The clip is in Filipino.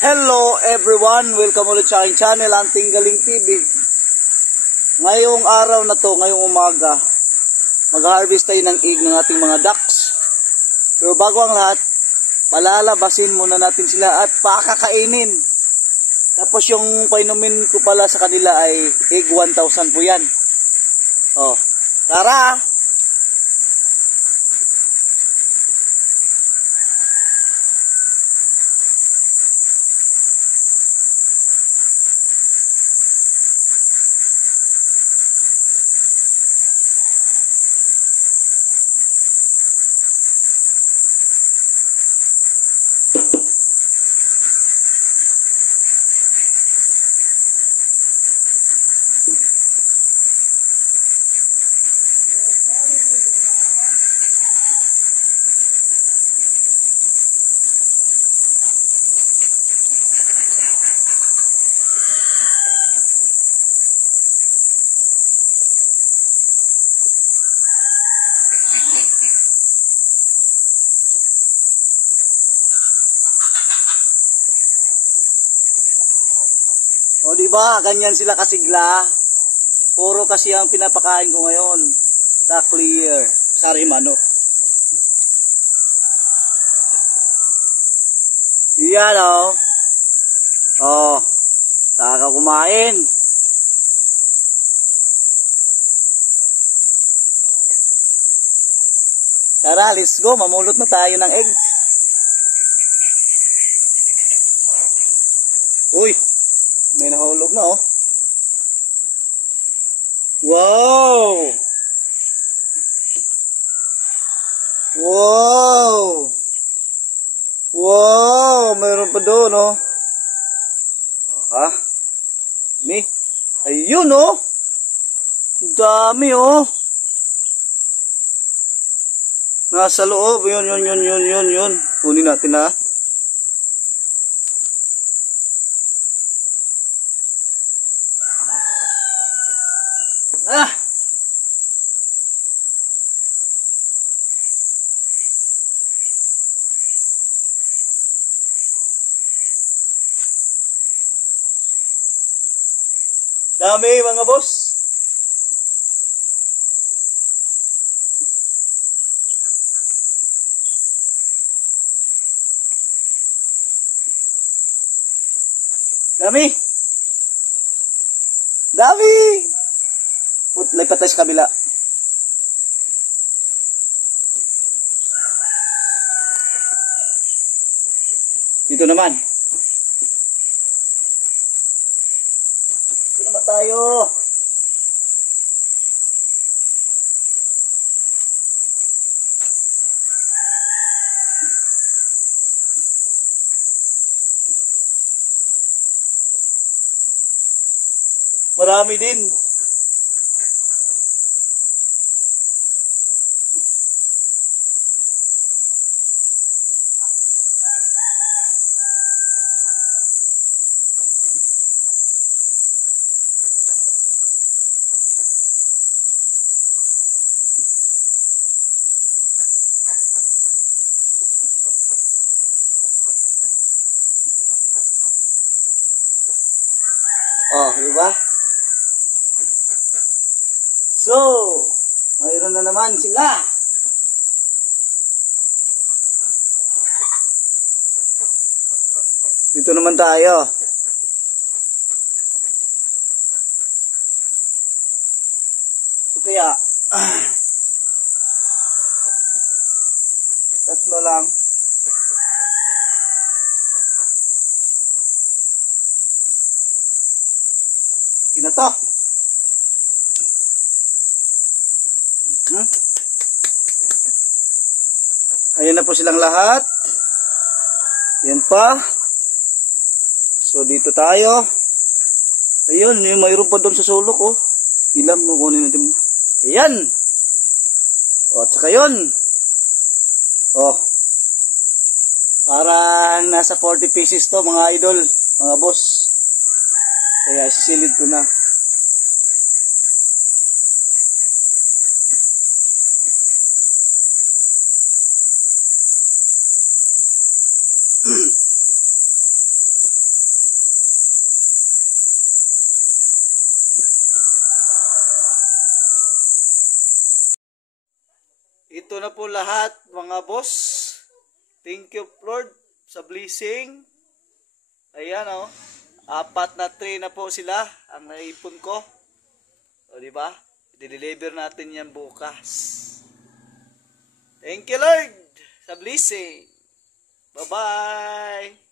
Hello everyone! Welcome ulit sa aking channel, Hunting Galing TV. Ngayong araw na to, ngayong umaga, mag-harvest tayo ng egg ng ating mga ducks. Pero bago ang lahat, palalabasin muna natin sila at pakakainin. Tapos yung painumin ko pala sa kanila ay egg 1,000 po yan. Oh, tara! O diba, ganyan sila kasigla. Puro kasi ang pinapakain ko ngayon. The clear. Sorry manok. Yan o. Oh. Taka kumain. Tara, let's go. Mamulot na tayo ng eggs. Uy. May nahulog na oh. Wow! Wow! Wow! Mayroon pa doon oh. Ha? Ayun oh! Ang dami oh. Nasa loob. Yun. Kunin natin ha. Dami mga boss. Dami. Lipat tayo sa kabila. Dito naman. Tayo. Marami din. Oh, diba? So, mayroon na naman sila. Dito naman tayo. Ito kaya, tatlo lang. Ina to. Ayan na po silang lahat. Yan pa. So dito tayo. Ayun, mayroon pa doon sa sulok oh. Ilang kunin natin. Ayan. O, at saka yun. Oh. Parang nasa 40 pieces to mga idol, mga boss. Kaya sisilid ko na. ito na po lahat mga boss. Thank you Lord sa blessing. Ayan oh. 4 na tray na po sila ang naipon ko. O di ba? I-deliver natin yan bukas. Thank you Lord sa blessing. Bye-bye.